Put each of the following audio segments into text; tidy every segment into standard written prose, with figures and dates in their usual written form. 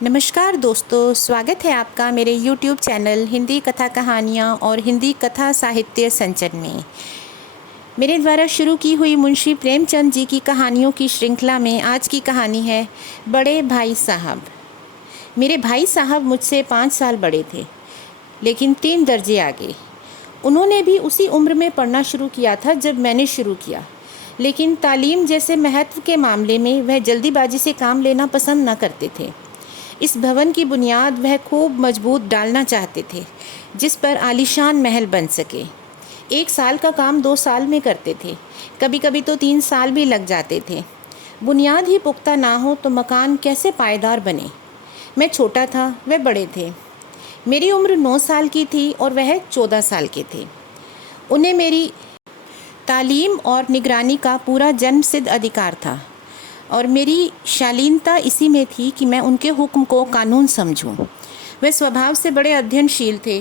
नमस्कार दोस्तों, स्वागत है आपका मेरे YouTube चैनल हिंदी कथा कहानियाँ और हिंदी कथा साहित्य संचन में। मेरे द्वारा शुरू की हुई मुंशी प्रेमचंद जी की कहानियों की श्रृंखला में आज की कहानी है बड़े भाई साहब। मेरे भाई साहब मुझसे 5 साल बड़े थे, लेकिन 3 दर्जे आगे। उन्होंने भी उसी उम्र में पढ़ना शुरू किया था जब मैंने शुरू किया, लेकिन तालीम जैसे महत्व के मामले में वह जल्दीबाजी से काम लेना पसंद न करते थे। इस भवन की बुनियाद वह खूब मजबूत डालना चाहते थे, जिस पर आलीशान महल बन सके। 1 साल का काम 2 साल में करते थे, कभी कभी तो 3 साल भी लग जाते थे। बुनियाद ही पुख्ता ना हो तो मकान कैसे पायदार बने। मैं छोटा था, वह बड़े थे। मेरी उम्र 9 साल की थी और वह 14 साल के थे। उन्हें मेरी तालीम और निगरानी का पूरा जन्मसिद्ध अधिकार था, और मेरी शालीनता इसी में थी कि मैं उनके हुक्म को कानून समझूं। वे स्वभाव से बड़े अध्ययनशील थे,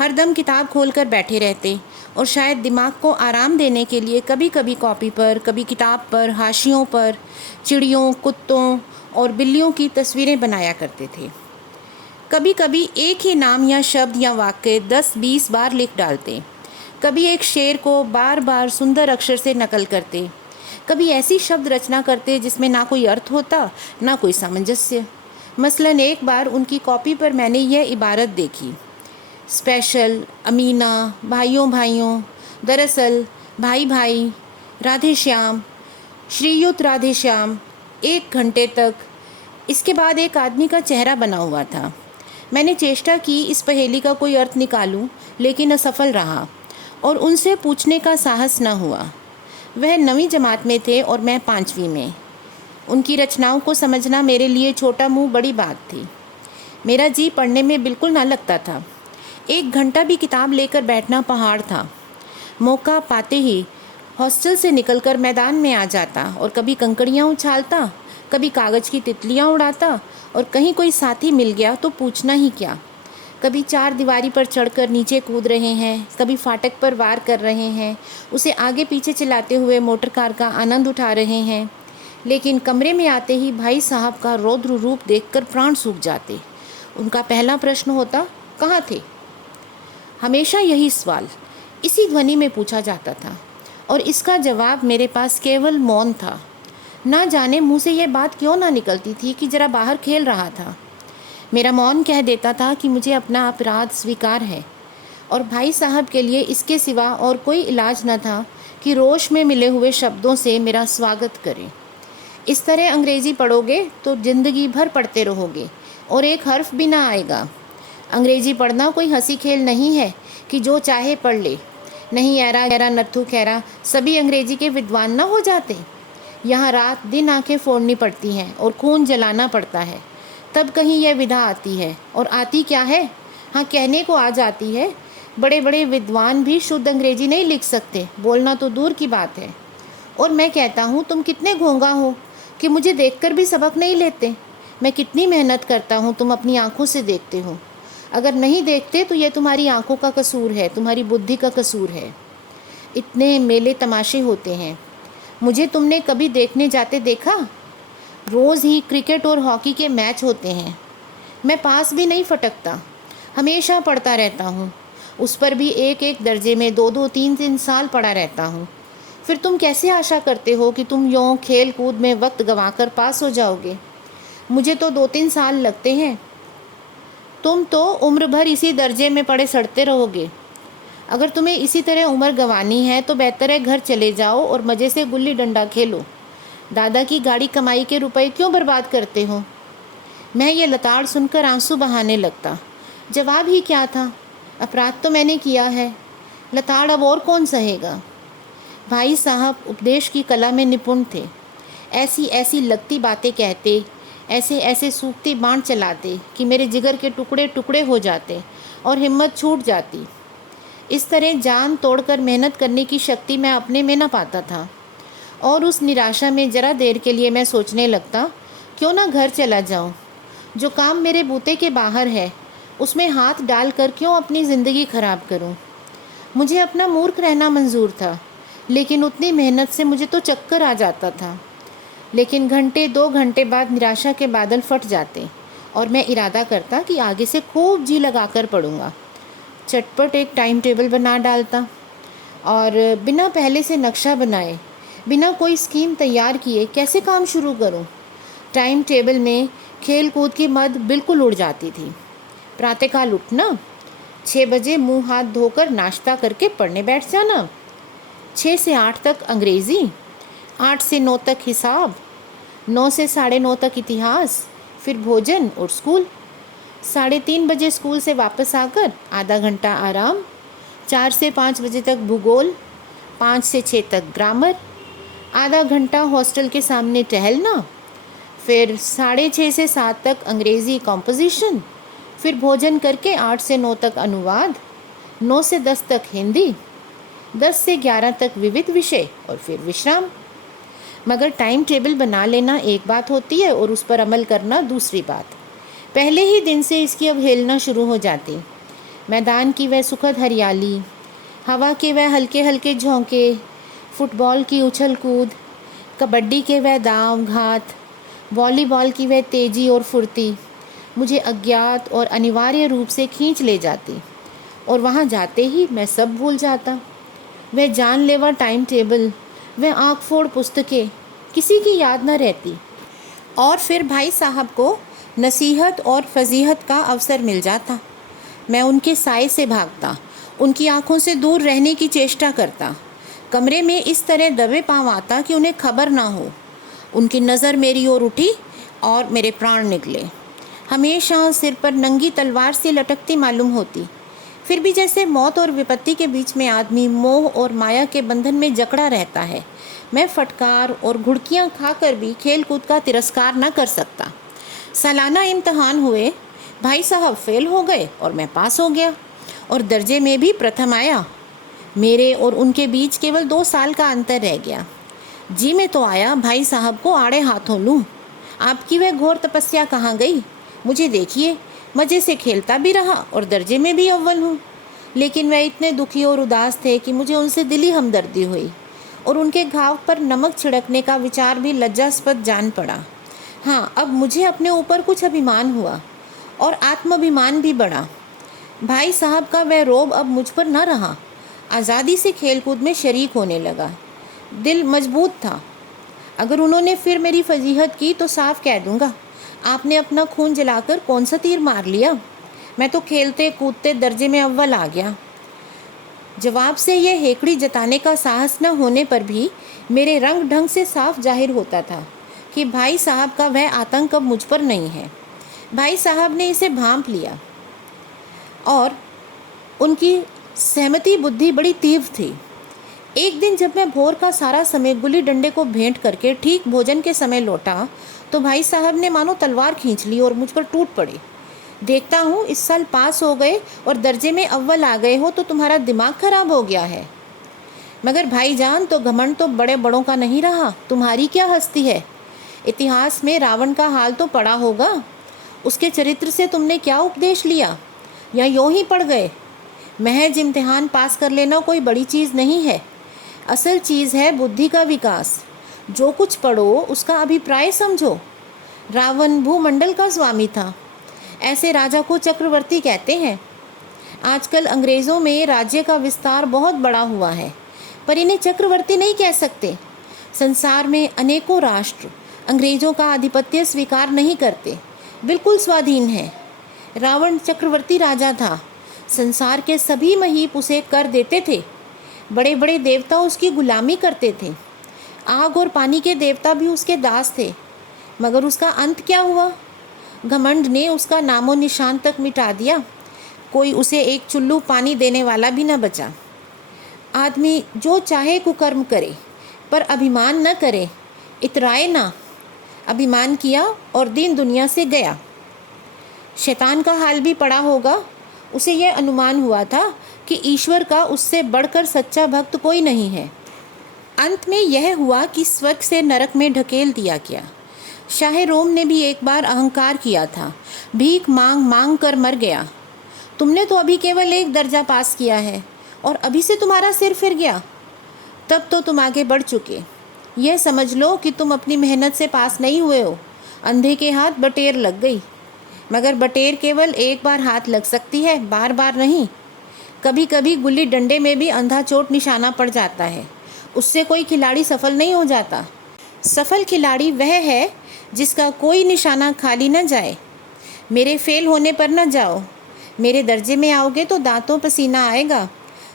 हरदम किताब खोलकर बैठे रहते और शायद दिमाग को आराम देने के लिए कभी कभी कॉपी पर, कभी किताब पर, हाशियों पर चिड़ियों, कुत्तों और बिल्लियों की तस्वीरें बनाया करते थे। कभी कभी एक ही नाम या शब्द या वाक्य 10-20 बार लिख डालते। कभी एक शेर को बार बार सुंदर अक्षर से नकल करते। कभी ऐसी शब्द रचना करते जिसमें ना कोई अर्थ होता, ना कोई सामंजस्य। मसलन एक बार उनकी कॉपी पर मैंने यह इबारत देखी: स्पेशल, अमीना, भाइयों भाइयों, दरअसल, भाई भाई, राधे श्याम, श्रीयुत राधे श्याम, 1 घंटे तक। इसके बाद एक आदमी का चेहरा बना हुआ था। मैंने चेष्टा की इस पहेली का कोई अर्थ निकालूं, लेकिन असफल रहा और उनसे पूछने का साहस न हुआ। वह 9वीं जमात में थे और मैं 5वीं में। उनकी रचनाओं को समझना मेरे लिए छोटा मुंह बड़ी बात थी। मेरा जी पढ़ने में बिल्कुल ना लगता था। 1 घंटा भी किताब लेकर बैठना पहाड़ था। मौका पाते ही हॉस्टल से निकलकर मैदान में आ जाता और कभी कंकड़ियाँ उछालता, कभी कागज़ की तितलियाँ उड़ाता, और कहीं कोई साथी मिल गया तो पूछना ही क्या। कभी 4 दीवारी पर चढ़कर नीचे कूद रहे हैं, कभी फाटक पर वार कर रहे हैं, उसे आगे पीछे चलाते हुए मोटर कार का आनंद उठा रहे हैं। लेकिन कमरे में आते ही भाई साहब का रौद्र रूप देखकर प्राण सूख जाते। उनका पहला प्रश्न होता, कहाँ थे? हमेशा यही सवाल इसी ध्वनि में पूछा जाता था, और इसका जवाब मेरे पास केवल मौन था। ना जाने मुँह से यह बात क्यों ना निकलती थी कि जरा बाहर खेल रहा था। मेरा मौन कह देता था कि मुझे अपना अपराध स्वीकार है, और भाई साहब के लिए इसके सिवा और कोई इलाज न था कि रोश में मिले हुए शब्दों से मेरा स्वागत करें। इस तरह अंग्रेज़ी पढ़ोगे तो ज़िंदगी भर पढ़ते रहोगे और एक हर्फ भी ना आएगा। अंग्रेज़ी पढ़ना कोई हंसी खेल नहीं है कि जो चाहे पढ़ ले। नहीं ऐरा गैरा नत्थु खैरा, सभी अंग्रेज़ी के विद्वान ना हो जाते। यहाँ रात दिन आंखें फोड़नी पड़ती हैं और खून जलाना पड़ता है, तब कहीं यह विधा आती है। और आती क्या है? हाँ, कहने को आ जाती है। बड़े बड़े विद्वान भी शुद्ध अंग्रेजी नहीं लिख सकते, बोलना तो दूर की बात है। और मैं कहता हूँ, तुम कितने घोंगा हो कि मुझे देखकर भी सबक नहीं लेते। मैं कितनी मेहनत करता हूँ, तुम अपनी आँखों से देखते हो। अगर नहीं देखते तो यह तुम्हारी आँखों का कसूर है, तुम्हारी बुद्धि का कसूर है। इतने मेले तमाशे होते हैं, मुझे तुमने कभी देखने जाते देखा? रोज़ ही क्रिकेट और हॉकी के मैच होते हैं। मैं पास भी नहीं फटकता, हमेशा पढ़ता रहता हूँ। उस पर भी एक एक दर्जे में 2-2, 3-3 साल पढ़ा रहता हूँ। फिर तुम कैसे आशा करते हो कि तुम यूँ खेल कूद में वक्त गंवाकर पास हो जाओगे? मुझे तो 2-3 साल लगते हैं। तुम तो उम्र भर इसी दर्जे में पड़े सड़ते रहोगे। अगर तुम्हें इसी तरह उम्र गंवानी है तो बेहतर है घर चले जाओ और मज़े से गुल्ली डंडा खेलो। दादा की गाड़ी कमाई के रुपए क्यों बर्बाद करते हो? मैं ये लताड़ सुनकर आंसू बहाने लगता। जवाब ही क्या था? अपराध तो मैंने किया है, लताड़ अब और कौन सहेगा। भाई साहब उपदेश की कला में निपुण थे। ऐसी ऐसी लगती बातें कहते, ऐसे ऐसे सूखती बाण चलाते कि मेरे जिगर के टुकड़े टुकड़े हो जाते और हिम्मत छूट जाती। इस तरह जान तोड़कर मेहनत करने की शक्ति मैं अपने में न पाता था, और उस निराशा में ज़रा देर के लिए मैं सोचने लगता, क्यों ना घर चला जाऊं। जो काम मेरे बूते के बाहर है उसमें हाथ डालकर क्यों अपनी ज़िंदगी ख़राब करूं। मुझे अपना मूर्ख रहना मंजूर था, लेकिन उतनी मेहनत से मुझे तो चक्कर आ जाता था। लेकिन घंटे 2 घंटे बाद निराशा के बादल फट जाते और मैं इरादा करता कि आगे से खूब जी लगाकर पढ़ूँगा। चटपट एक टाइम टेबल बना डालता और बिना पहले से नक्शा बनाए, बिना कोई स्कीम तैयार किए कैसे काम शुरू करूं। टाइम टेबल में खेल कूद की मद बिल्कुल उड़ जाती थी। प्रातःकाल उठना, 6 बजे मुंह हाथ धोकर नाश्ता करके पढ़ने बैठ जाना, 6 से 8 तक अंग्रेज़ी, 8 से 9 तक हिसाब, 9 से 9:30 तक इतिहास, फिर भोजन और स्कूल। 3:30 बजे स्कूल से वापस आकर आधा घंटा आराम, 4 से 5 बजे तक भूगोल, 5 से 6 तक ग्रामर, आधा घंटा हॉस्टल के सामने टहलना, फिर 6:30 से 7 तक अंग्रेज़ी कॉम्पोजिशन, फिर भोजन करके 8 से 9 तक अनुवाद, 9 से 10 तक हिंदी, 10 से 11 तक विविध विषय और फिर विश्राम। मगर टाइम टेबल बना लेना एक बात होती है और उस पर अमल करना दूसरी बात। पहले ही दिन से इसकी अवहेलना शुरू हो जाती। मैदान की वह सुखद हरियाली, हवा के वह हल्के हल्के झोंके, फुटबॉल की उछल कूद, कबड्डी के वह दांव घात, वॉलीबॉल की वह तेज़ी और फुर्ती मुझे अज्ञात और अनिवार्य रूप से खींच ले जाती और वहाँ जाते ही मैं सब भूल जाता। वह जानलेवा टाइम टेबल, वह आँख फोड़ पुस्तकें, किसी की याद न रहती। और फिर भाई साहब को नसीहत और फजीहत का अवसर मिल जाता। मैं उनके साए से भागता, उनकी आंखों से दूर रहने की चेष्टा करता, कमरे में इस तरह दबे पाँव आता कि उन्हें खबर ना हो। उनकी नज़र मेरी ओर उठी और मेरे प्राण निकले। हमेशा सिर पर नंगी तलवार से लटकती मालूम होती। फिर भी जैसे मौत और विपत्ति के बीच में आदमी मोह और माया के बंधन में जकड़ा रहता है, मैं फटकार और घुड़कियाँ खाकर भी खेल कूद का तिरस्कार न कर सकता। सालाना इम्तहान हुए, भाई साहब फेल हो गए और मैं पास हो गया और दर्जे में भी प्रथम आया। मेरे और उनके बीच केवल 2 साल का अंतर रह गया। जी में तो आया भाई साहब को आड़े हाथों लूँ। आपकी वह घोर तपस्या कहाँ गई? मुझे देखिए, मज़े से खेलता भी रहा और दर्जे में भी अव्वल हूँ। लेकिन वह इतने दुखी और उदास थे कि मुझे उनसे दिली हमदर्दी हुई और उनके घाव पर नमक छिड़कने का विचार भी लज्जास्पद जान पड़ा। हाँ, अब मुझे अपने ऊपर कुछ अभिमान हुआ और आत्माभिमान भी बढ़ा। भाई साहब का वह रोब अब मुझ पर न रहा। आज़ादी से खेलकूद में शरीक होने लगा। दिल मजबूत था। अगर उन्होंने फिर मेरी फजीहत की तो साफ कह दूंगा, आपने अपना खून जलाकर कौन सा तीर मार लिया? मैं तो खेलते कूदते दर्जे में अव्वल आ गया। जवाब से यह हेकड़ी जताने का साहस न होने पर भी मेरे रंग ढंग से साफ जाहिर होता था कि भाई साहब का वह आतंक अब मुझ पर नहीं है। भाई साहब ने इसे भांप लिया और उनकी सहमति बुद्धि बड़ी तीव्र थी। एक दिन जब मैं भोर का सारा समय गुल्ली डंडे को भेंट करके ठीक भोजन के समय लौटा तो भाई साहब ने मानो तलवार खींच ली और मुझ पर टूट पड़े। देखता हूँ इस साल पास हो गए और दर्जे में अव्वल आ गए हो तो तुम्हारा दिमाग खराब हो गया है। मगर भाईजान, तो घमंड तो बड़े बड़ों का नहीं रहा, तुम्हारी क्या हस्ती है? इतिहास में रावण का हाल तो पढ़ा होगा। उसके चरित्र से तुमने क्या उपदेश लिया, या यूँ ही पढ़ गए? महज इम्तिहान पास कर लेना कोई बड़ी चीज़ नहीं है। असल चीज़ है बुद्धि का विकास। जो कुछ पढ़ो उसका अभिप्राय समझो। रावण भूमंडल का स्वामी था। ऐसे राजा को चक्रवर्ती कहते हैं। आजकल अंग्रेज़ों में राज्य का विस्तार बहुत बड़ा हुआ है, पर इन्हें चक्रवर्ती नहीं कह सकते। संसार में अनेकों राष्ट्र अंग्रेज़ों का आधिपत्य स्वीकार नहीं करते, बिल्कुल स्वाधीन है। रावण चक्रवर्ती राजा था। संसार के सभी महीप उसे कर देते थे। बड़े बड़े देवता उसकी गुलामी करते थे। आग और पानी के देवता भी उसके दास थे। मगर उसका अंत क्या हुआ? घमंड ने उसका नामो निशान तक मिटा दिया। कोई उसे एक चुल्लू पानी देने वाला भी न बचा। आदमी जो चाहे कुकर्म करे, पर अभिमान न करे, इतराए ना। अभिमान किया और दीन दुनिया से गया। शैतान का हाल भी पड़ा होगा। उसे यह अनुमान हुआ था कि ईश्वर का उससे बढ़कर सच्चा भक्त कोई नहीं है। अंत में यह हुआ कि स्वर्ग से नरक में ढकेल दिया गया। शाह रोम ने भी एक बार अहंकार किया था, भीख मांग मांग कर मर गया। तुमने तो अभी केवल 1 दर्जा पास किया है और अभी से तुम्हारा सिर फिर गया। तब तो तुम आगे बढ़ चुके। यह समझ लो कि तुम अपनी मेहनत से पास नहीं हुए हो। अंधे के हाथ बटेर लग गई। मगर बटेर केवल एक बार हाथ लग सकती है, बार बार नहीं। कभी कभी गुल्ली डंडे में भी अंधा चोट निशाना पड़ जाता है, उससे कोई खिलाड़ी सफल नहीं हो जाता। सफल खिलाड़ी वह है जिसका कोई निशाना खाली न जाए। मेरे फेल होने पर न जाओ। मेरे दर्जे में आओगे तो दांतों पसीना आएगा।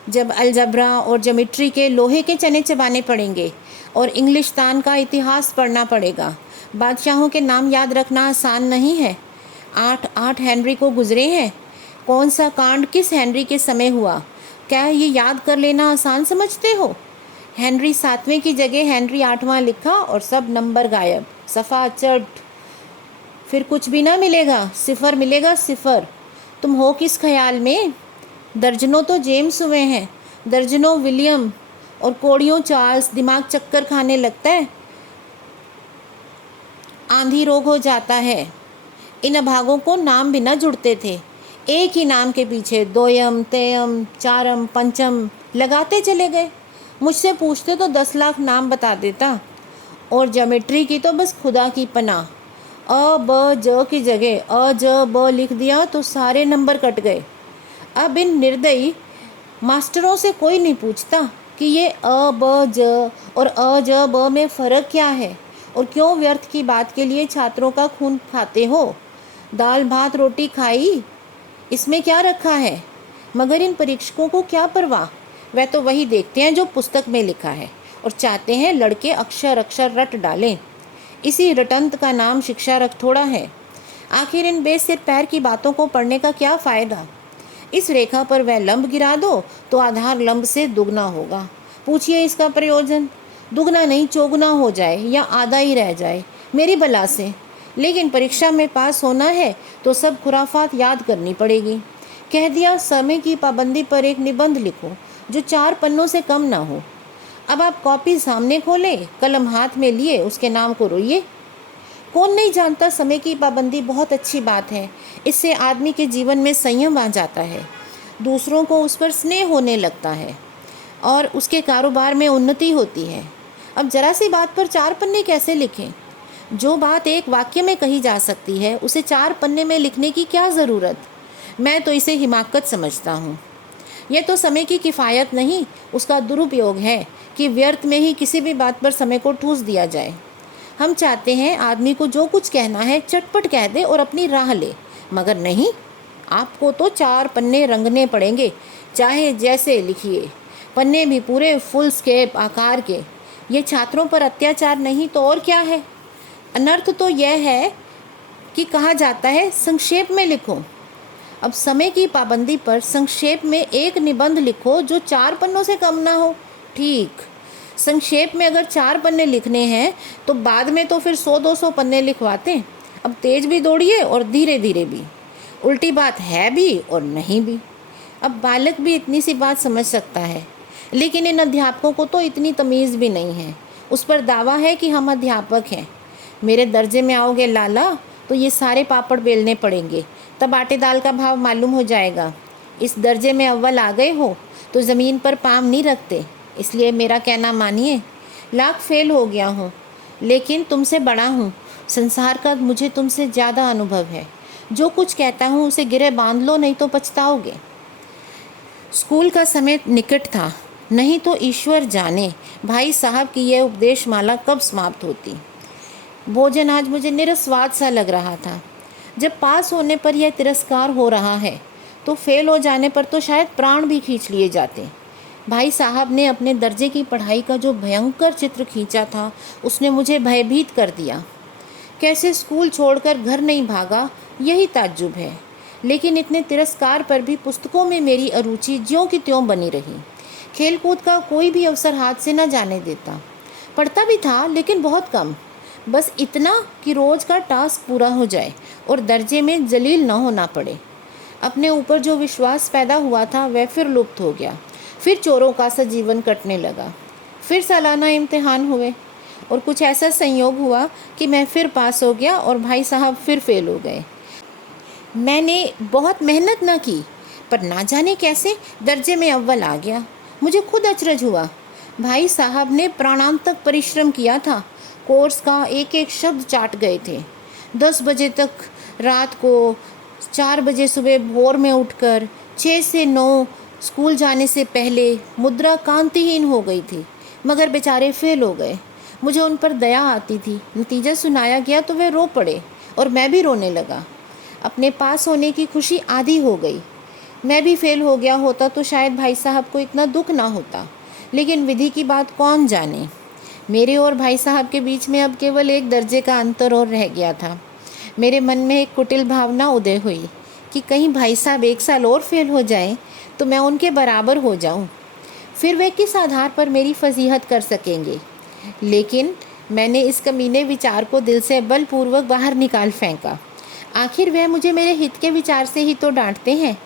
जब अलजबरा और ज्योमेट्री के लोहे के चने चबाने पड़ेंगे और इंग्लिस्तान का इतिहास पढ़ना पड़ेगा। बादशाहों के नाम याद रखना आसान नहीं है। 8 हेनरी को गुजरे हैं। कौन सा कांड किस हेनरी के समय हुआ, क्या ये याद कर लेना आसान समझते हो? हेनरी 7वें की जगह हेनरी 8वां लिखा और सब नंबर गायब, सफ़ा चट। फिर कुछ भी ना मिलेगा, सिफर मिलेगा, सिफर। तुम हो किस ख्याल में? दर्जनों तो जेम्स हुए हैं, दर्जनों विलियम और कोड़ियों चार्ल्स। दिमाग चक्कर खाने लगता है, आंधी रोग हो जाता है। इन अभागों को नाम भी न जुड़ते थे। एक ही नाम के पीछे दोयम, तेयम, चारम, पंचम लगाते चले गए। मुझसे पूछते तो 10 लाख नाम बता देता। और ज्योमेट्री की तो बस खुदा की पनाह। अ ब ज की जगह अ ज ब लिख दिया तो सारे नंबर कट गए। अब इन निर्दयी मास्टरों से कोई नहीं पूछता कि ये अ ब ज और अ ज ब में फ़र्क क्या है और क्यों व्यर्थ की बात के लिए छात्रों का खून खाते हो। दाल भात रोटी खाई, इसमें क्या रखा है? मगर इन परीक्षकों को क्या परवाह। वह तो वही देखते हैं जो पुस्तक में लिखा है और चाहते हैं लड़के अक्षर अक्षर रट डालें। इसी रटंत का नाम शिक्षा रख थोड़ा है। आखिर इन बेसिर पैर की बातों को पढ़ने का क्या फ़ायदा? इस रेखा पर वह लंब गिरा दो तो आधार लंब से दुगना होगा। पूछिए इसका प्रयोजन? दुगना नहीं, चौगुना हो जाए या आधा ही रह जाए, मेरी बला से। लेकिन परीक्षा में पास होना है तो सब खुराफात याद करनी पड़ेगी। कह दिया समय की पाबंदी पर एक निबंध लिखो जो 4 पन्नों से कम ना हो। अब आप कॉपी सामने खोलें, कलम हाथ में लिए उसके नाम को रोइए। कौन नहीं जानता समय की पाबंदी बहुत अच्छी बात है। इससे आदमी के जीवन में संयम आ जाता है, दूसरों को उस पर स्नेह होने लगता है और उसके कारोबार में उन्नति होती है। अब जरा सी बात पर 4 पन्ने कैसे लिखें? जो बात एक वाक्य में कही जा सकती है उसे 4 पन्ने में लिखने की क्या ज़रूरत? मैं तो इसे हिमाकत समझता हूँ। यह तो समय की किफ़ायत नहीं, उसका दुरुपयोग है कि व्यर्थ में ही किसी भी बात पर समय को ठूस दिया जाए। हम चाहते हैं आदमी को जो कुछ कहना है चटपट कह दे और अपनी राह ले, मगर नहीं, आपको तो 4 पन्ने रंगने पड़ेंगे, चाहे जैसे लिखिए। पन्ने भी पूरे फुल स्केप आकार के। ये छात्रों पर अत्याचार नहीं तो और क्या है? अनर्थ तो यह है कि कहा जाता है संक्षेप में लिखो। अब समय की पाबंदी पर संक्षेप में एक निबंध लिखो जो 4 पन्नों से कम ना हो। ठीक, संक्षेप में अगर 4 पन्ने लिखने हैं तो बाद में तो फिर 100-200 पन्ने लिखवाते। अब तेज भी दौड़िए और धीरे धीरे भी। उल्टी बात है भी और नहीं भी। अब बालक भी इतनी सी बात समझ सकता है, लेकिन इन अध्यापकों को तो इतनी तमीज़ भी नहीं है। उस पर दावा है कि हम अध्यापक हैं। मेरे दर्जे में आओगे लाला तो ये सारे पापड़ बेलने पड़ेंगे, तब आटे दाल का भाव मालूम हो जाएगा। इस दर्जे में अव्वल आ गए हो तो ज़मीन पर पाँव नहीं रखते, इसलिए मेरा कहना मानिए। लाख फेल हो गया हूँ लेकिन तुमसे बड़ा हूँ। संसार का मुझे तुमसे ज़्यादा अनुभव है। जो कुछ कहता हूँ उसे गिरे बांध लो, नहीं तो पछताओगे। स्कूल का समय निकट था, नहीं तो ईश्वर जाने भाई साहब की यह उपदेश माला कब समाप्त होती। भोजन आज मुझे निरस्वाद सा लग रहा था। जब पास होने पर यह तिरस्कार हो रहा है तो फेल हो जाने पर तो शायद प्राण भी खींच लिए जाते। भाई साहब ने अपने दर्जे की पढ़ाई का जो भयंकर चित्र खींचा था उसने मुझे भयभीत कर दिया। कैसे स्कूल छोड़कर घर नहीं भागा, यही ताज्जुब है। लेकिन इतने तिरस्कार पर भी पुस्तकों में मेरी अरुचि ज्यों की त्यों बनी रही। खेलकूद का कोई भी अवसर हाथ से न जाने देता। पढ़ता भी था लेकिन बहुत कम, बस इतना कि रोज़ का टास्क पूरा हो जाए और दर्जे में जलील न होना पड़े। अपने ऊपर जो विश्वास पैदा हुआ था वह फिर लुप्त हो गया। फिर चोरों का सा जीवन कटने लगा। फिर सालाना इम्तिहान हुए और कुछ ऐसा संयोग हुआ कि मैं फिर पास हो गया और भाई साहब फिर फेल हो गए। मैंने बहुत मेहनत न की पर ना जाने कैसे दर्जे में अव्वल आ गया। मुझे खुद अचरज हुआ। भाई साहब ने प्राणांतक परिश्रम किया था, कोर्स का एक एक शब्द चाट गए थे। 10 बजे तक रात को 4 बजे सुबह भोर में उठकर 6 से 9 स्कूल जाने से पहले मुद्रा कांतिहीन हो गई थी, मगर बेचारे फेल हो गए। मुझे उन पर दया आती थी। नतीजा सुनाया गया तो वे रो पड़े और मैं भी रोने लगा। अपने पास होने की खुशी आधी हो गई। मैं भी फेल हो गया होता तो शायद भाई साहब को इतना दुख ना होता, लेकिन विधि की बात कौन जाने। मेरे और भाई साहब के बीच में अब केवल 1 दर्जे का अंतर और रह गया था। मेरे मन में एक कुटिल भावना उदय हुई कि कहीं भाई साहब 1 साल और फेल हो जाएं तो मैं उनके बराबर हो जाऊं। फिर वे किस आधार पर मेरी फजीहत कर सकेंगे। लेकिन मैंने इस कमीने विचार को दिल से बलपूर्वक बाहर निकाल फेंका। आखिर वह मुझे मेरे हित के विचार से ही तो डांटते हैं।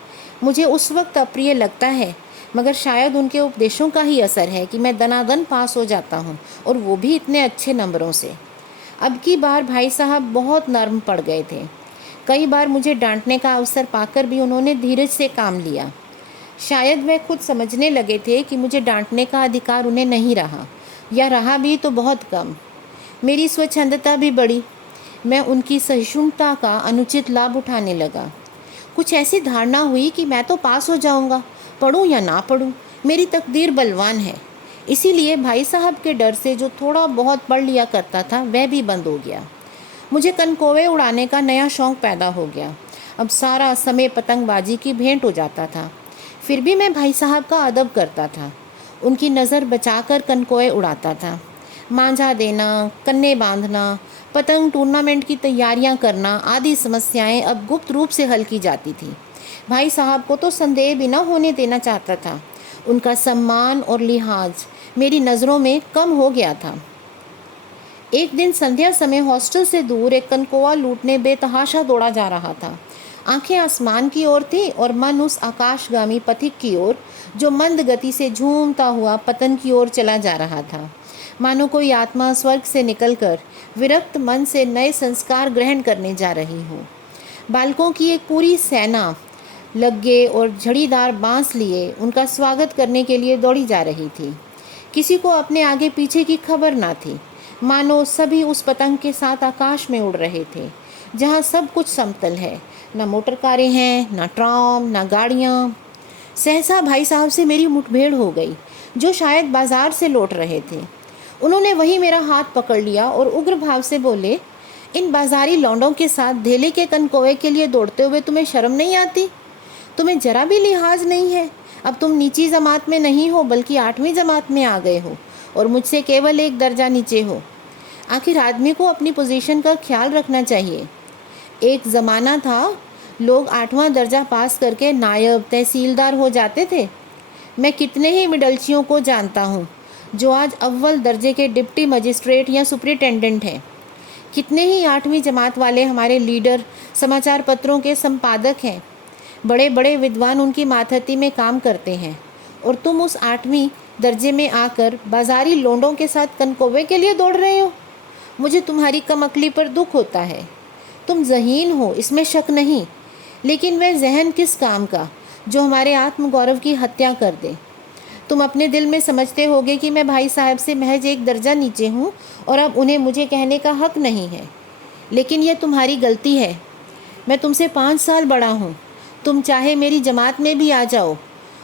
मुझे उस वक्त अप्रिय लगता है, मगर शायद उनके उपदेशों का ही असर है कि मैं दनादन पास हो जाता हूँ, और वो भी इतने अच्छे नंबरों से। अब की बार भाई साहब बहुत नर्म पड़ गए थे। कई बार मुझे डांटने का अवसर पाकर भी उन्होंने धीरज से काम लिया। शायद वह खुद समझने लगे थे कि मुझे डांटने का अधिकार उन्हें नहीं रहा, या रहा भी तो बहुत कम। मेरी स्वच्छंदता भी बढ़ी। मैं उनकी सहिष्णुता का अनुचित लाभ उठाने लगा। कुछ ऐसी धारणा हुई कि मैं तो पास हो जाऊंगा, पढ़ूं या ना पढ़ूं, मेरी तकदीर बलवान है। इसीलिए भाई साहब के डर से जो थोड़ा बहुत पढ़ लिया करता था वह भी बंद हो गया। मुझे कनकोवे उड़ाने का नया शौक़ पैदा हो गया। अब सारा समय पतंगबाजी की भेंट हो जाता था। फिर भी मैं भाई साहब का अदब करता था। उनकी नज़र बचाकर कनकोए उड़ाता था। मांझा देना, कन्ने बांधना, पतंग टूर्नामेंट की तैयारियां करना आदि समस्याएं अब गुप्त रूप से हल की जाती थी। भाई साहब को तो संदेह भी न होने देना चाहता था। उनका सम्मान और लिहाज मेरी नज़रों में कम हो गया था। एक दिन संध्या समय हॉस्टल से दूर एक कनकोआ लूटने बेतहाशा दौड़ा जा रहा था। आंखें आसमान की ओर थी और मन उस आकाशगामी पथिक की ओर जो मंद गति से झूमता हुआ पतन की ओर चला जा रहा था। मानो कोई आत्मा स्वर्ग से निकलकर विरक्त मन से नए संस्कार ग्रहण करने जा रही हो। बालकों की एक पूरी सेना लग्गे और झड़ीदार बांस लिए उनका स्वागत करने के लिए दौड़ी जा रही थी। किसी को अपने आगे पीछे की खबर ना थी। मानो सभी उस पतंग के साथ आकाश में उड़ रहे थे, जहाँ सब कुछ समतल है। ना मोटर कारें हैं, ना ट्राम, ना गाड़ियाँ। सहसा भाई साहब से मेरी मुठभेड़ हो गई, जो शायद बाजार से लौट रहे थे। उन्होंने वही मेरा हाथ पकड़ लिया और उग्र भाव से बोले, इन बाजारी लौंडों के साथ धेले के कनकोए के लिए दौड़ते हुए तुम्हें शर्म नहीं आती? तुम्हें जरा भी लिहाज नहीं है। अब तुम नीची जमात में नहीं हो, बल्कि 8वीं जमात में आ गए हो और मुझसे केवल 1 दर्जा नीचे हो। आखिर आदमी को अपनी पोजीशन का ख्याल रखना चाहिए। एक ज़माना था लोग 8वां दर्जा पास करके नायब तहसीलदार हो जाते थे। मैं कितने ही मिडलचियों को जानता हूँ जो आज अव्वल दर्जे के डिप्टी मजिस्ट्रेट या सुपरिटेंडेंट हैं। कितने ही 8वीं जमात वाले हमारे लीडर, समाचार पत्रों के संपादक हैं। बड़े बड़े विद्वान उनकी मातहती में काम करते हैं, और तुम उस 8वीं दर्जे में आकर बाजारी लोंडों के साथ कनकोवे के लिए दौड़ रहे हो। मुझे तुम्हारी कमअक्ली पर दुख होता है। तुम ज़हीन हो, इसमें शक नहीं, लेकिन वह जहन किस काम का जो हमारे आत्मगौरव की हत्या कर दे। तुम अपने दिल में समझते होगे कि मैं भाई साहब से महज 1 दर्जा नीचे हूँ और अब उन्हें मुझे कहने का हक नहीं है, लेकिन यह तुम्हारी गलती है। मैं तुमसे 5 साल बड़ा हूँ। तुम चाहे मेरी जमात में भी आ जाओ,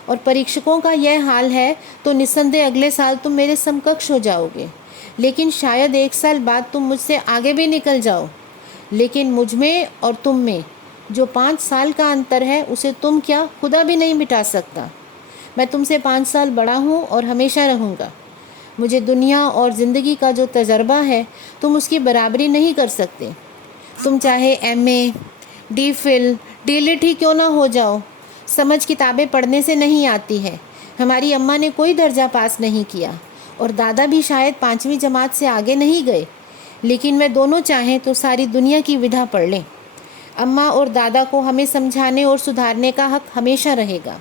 और परीक्षकों का यह हाल है तो निस्संदेह अगले साल तुम मेरे समकक्ष हो जाओगे। लेकिन शायद 1 साल बाद तुम मुझसे आगे भी निकल जाओ। लेकिन मुझ में और तुम में जो 5 साल का अंतर है, उसे तुम क्या खुदा भी नहीं मिटा सकता। मैं तुमसे 5 साल बड़ा हूँ और हमेशा रहूँगा। मुझे दुनिया और ज़िंदगी का जो तजर्बा है, तुम उसकी बराबरी नहीं कर सकते। तुम चाहे MA, DPhil, DLit ही क्यों ना हो जाओ, समझ किताबें पढ़ने से नहीं आती है। हमारी अम्मा ने कोई दर्जा पास नहीं किया और दादा भी शायद 5वीं जमात से आगे नहीं गए, लेकिन वे दोनों चाहें तो सारी दुनिया की विधा पढ़ लें। अम्मा और दादा को हमें समझाने और सुधारने का हक हमेशा रहेगा,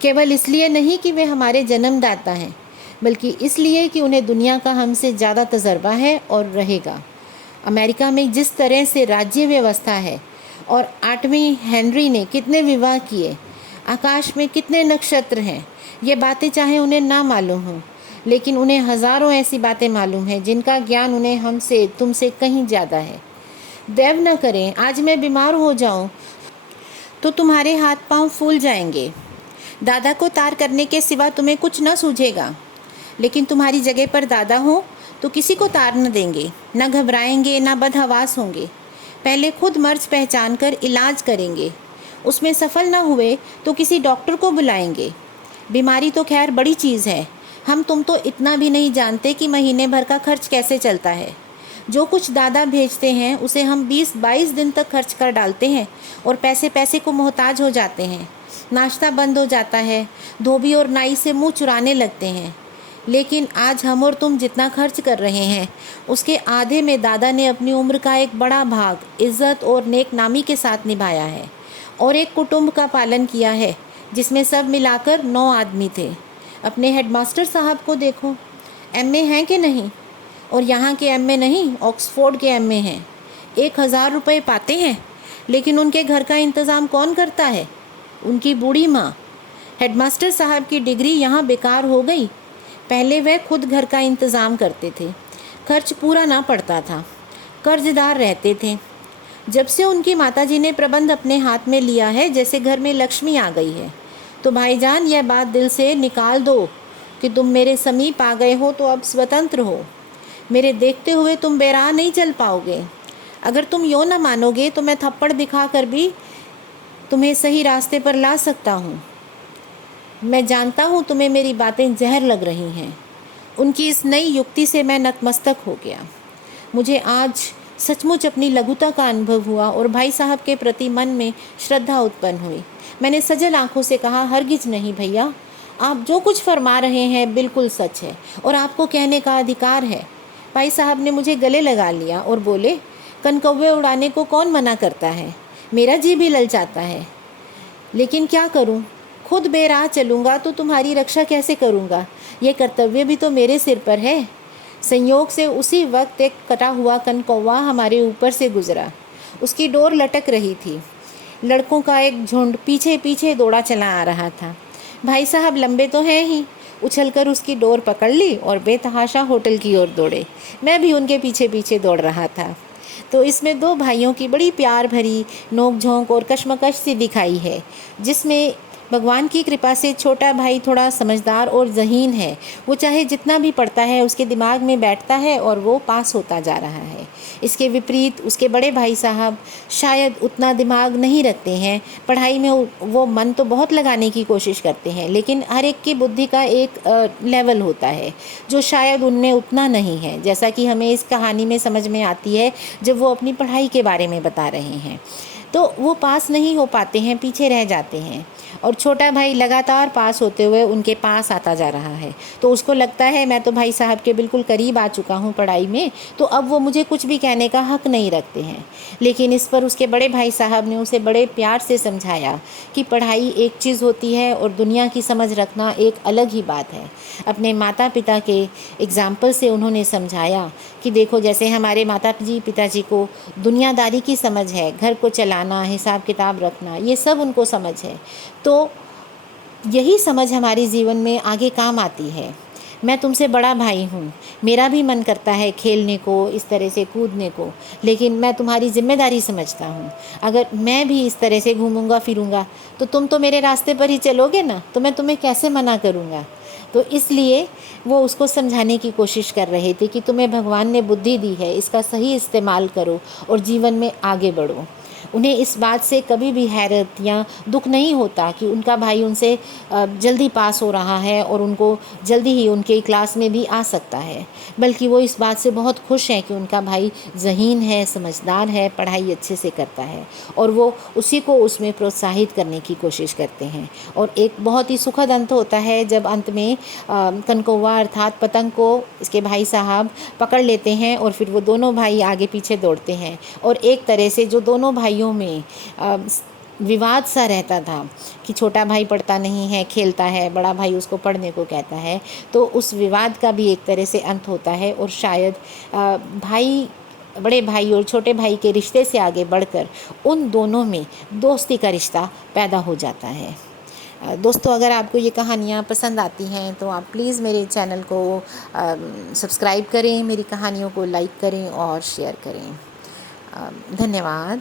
केवल इसलिए नहीं कि वे हमारे जन्मदाता हैं, बल्कि इसलिए कि उन्हें दुनिया का हमसे ज़्यादा तजर्बा है और रहेगा। अमेरिका में जिस तरह से राज्य व्यवस्था है, और 8वीं हेनरी ने कितने विवाह किए, आकाश में कितने नक्षत्र हैं, ये बातें चाहे उन्हें ना मालूम हों, लेकिन उन्हें हज़ारों ऐसी बातें मालूम हैं जिनका ज्ञान उन्हें हमसे तुमसे कहीं ज़्यादा है। देव न करें आज मैं बीमार हो जाऊं तो तुम्हारे हाथ पांव फूल जाएंगे। दादा को तार करने के सिवा तुम्हें कुछ न सूझेगा। लेकिन तुम्हारी जगह पर दादा हो तो किसी को तार न देंगे, न घबराएंगे, न बदहवास होंगे। पहले खुद मर्ज पहचान कर इलाज करेंगे। उसमें सफल न हुए तो किसी डॉक्टर को बुलाएंगे। बीमारी तो खैर बड़ी चीज़ है, हम तुम तो इतना भी नहीं जानते कि महीने भर का खर्च कैसे चलता है। जो कुछ दादा भेजते हैं उसे हम 20-22 दिन तक खर्च कर डालते हैं और पैसे पैसे को मोहताज हो जाते हैं। नाश्ता बंद हो जाता है, धोबी और नाई से मुंह चुराने लगते हैं। लेकिन आज हम और तुम जितना खर्च कर रहे हैं उसके आधे में दादा ने अपनी उम्र का एक बड़ा भाग इज्जत और नेक नामी के साथ निभाया है और एक कुटुंब का पालन किया है जिसमें सब मिलाकर 9 आदमी थे। अपने हेडमास्टर साहब को देखो, एमए हैं कि नहीं? और यहाँ के एमए नहीं, ऑक्सफोर्ड के एमए हैं। 1000 रुपये पाते हैं, लेकिन उनके घर का इंतज़ाम कौन करता है? उनकी बूढ़ी माँ। हेडमास्टर साहब की डिग्री यहाँ बेकार हो गई। पहले वह खुद घर का इंतज़ाम करते थे, खर्च पूरा ना पड़ता था, कर्जदार रहते थे। जब से उनकी माताजी ने प्रबंध अपने हाथ में लिया है जैसे घर में लक्ष्मी आ गई है। तो भाईजान यह बात दिल से निकाल दो कि तुम मेरे समीप आ गए हो तो अब स्वतंत्र हो। मेरे देखते हुए तुम बेराह नहीं चल पाओगे। अगर तुम यो न मानोगे तो मैं थप्पड़ दिखा कर भी तुम्हें सही रास्ते पर ला सकता हूँ। मैं जानता हूँ तुम्हें मेरी बातें जहर लग रही हैं। उनकी इस नई युक्ति से मैं नतमस्तक हो गया। मुझे आज सचमुच अपनी लघुता का अनुभव हुआ और भाई साहब के प्रति मन में श्रद्धा उत्पन्न हुई। मैंने सजल आंखों से कहा, हरगिज नहीं भैया, आप जो कुछ फरमा रहे हैं बिल्कुल सच है और आपको कहने का अधिकार है। भाई साहब ने मुझे गले लगा लिया और बोले, कनकौवे उड़ाने को कौन मना करता है? मेरा जी भी ललचाता है, लेकिन क्या करूं? खुद बेराह चलूँगा तो तुम्हारी रक्षा कैसे करूँगा? ये कर्तव्य भी तो मेरे सिर पर है। संयोग से उसी वक्त एक कटा हुआ कनकौवा हमारे ऊपर से गुजरा। उसकी डोर लटक रही थी। लड़कों का एक झुंड पीछे पीछे दौड़ा चला आ रहा था। भाई साहब लंबे तो हैं ही, उछलकर उसकी डोर पकड़ ली और बेतहाशा होटल की ओर दौड़े। मैं भी उनके पीछे पीछे दौड़ रहा था। तो इसमें 2 भाइयों की बड़ी प्यार भरी नोक-झोंक और कशमकश सी दिखाई है, जिसमें भगवान की कृपा से छोटा भाई थोड़ा समझदार और ज़हीन है। वो चाहे जितना भी पढ़ता है उसके दिमाग में बैठता है और वो पास होता जा रहा है। इसके विपरीत उसके बड़े भाई साहब शायद उतना दिमाग नहीं रखते हैं। पढ़ाई में वो मन तो बहुत लगाने की कोशिश करते हैं, लेकिन हर एक की बुद्धि का एक लेवल होता है जो शायद उनमें उतना नहीं है, जैसा कि हमें इस कहानी में समझ में आती है जब वो अपनी पढ़ाई के बारे में बता रहे हैं। तो वो पास नहीं हो पाते हैं, पीछे रह जाते हैं और छोटा भाई लगातार पास होते हुए उनके पास आता जा रहा है। तो उसको लगता है मैं तो भाई साहब के बिल्कुल करीब आ चुका हूँ पढ़ाई में, तो अब वो मुझे कुछ भी कहने का हक नहीं रखते हैं। लेकिन इस पर उसके बड़े भाई साहब ने उसे बड़े प्यार से समझाया कि पढ़ाई एक चीज़ होती है और दुनिया की समझ रखना एक अलग ही बात है। अपने माता पिता के एग्ज़ाम्पल से उन्होंने समझाया कि देखो, जैसे हमारे माता जी पिताजी को दुनियादारी की समझ है, घर को चलाना, हिसाब किताब रखना, ये सब उनको समझ है, तो यही समझ हमारे जीवन में आगे काम आती है। मैं तुमसे बड़ा भाई हूँ, मेरा भी मन करता है खेलने को, इस तरह से कूदने को, लेकिन मैं तुम्हारी जिम्मेदारी समझता हूँ। अगर मैं भी इस तरह से घूमूंगा फिरूंगा तो तुम तो मेरे रास्ते पर ही चलोगे ना, तो मैं तुम्हें कैसे मना करूँगा। तो इसलिए वो उसको समझाने की कोशिश कर रहे थे कि तुम्हें भगवान ने बुद्धि दी है, इसका सही इस्तेमाल करो और जीवन में आगे बढ़ो। उन्हें इस बात से कभी भी हैरत या दुख नहीं होता कि उनका भाई उनसे जल्दी पास हो रहा है और उनको जल्दी ही उनके क्लास में भी आ सकता है, बल्कि वो इस बात से बहुत खुश हैं कि उनका भाई ज़हीन है, समझदार है, पढ़ाई अच्छे से करता है और वो उसी को उसमें प्रोत्साहित करने की कोशिश करते हैं। और एक बहुत ही सुखद अंत होता है जब अंत में कनकौवा अर्थात पतंग को इसके भाई साहब पकड़ लेते हैं और फिर वो दोनों भाई आगे पीछे दौड़ते हैं और एक तरह से जो दोनों भाइयों में विवाद सा रहता था कि छोटा भाई पढ़ता नहीं है, खेलता है, बड़ा भाई उसको पढ़ने को कहता है, तो उस विवाद का भी एक तरह से अंत होता है और शायद बड़े भाई और छोटे भाई के रिश्ते से आगे बढ़कर उन दोनों में दोस्ती का रिश्ता पैदा हो जाता है। दोस्तों, अगर आपको ये कहानियाँ पसंद आती हैं तो आप प्लीज़ मेरे चैनल को सब्सक्राइब करें, मेरी कहानियों को लाइक करें और शेयर करें। धन्यवाद।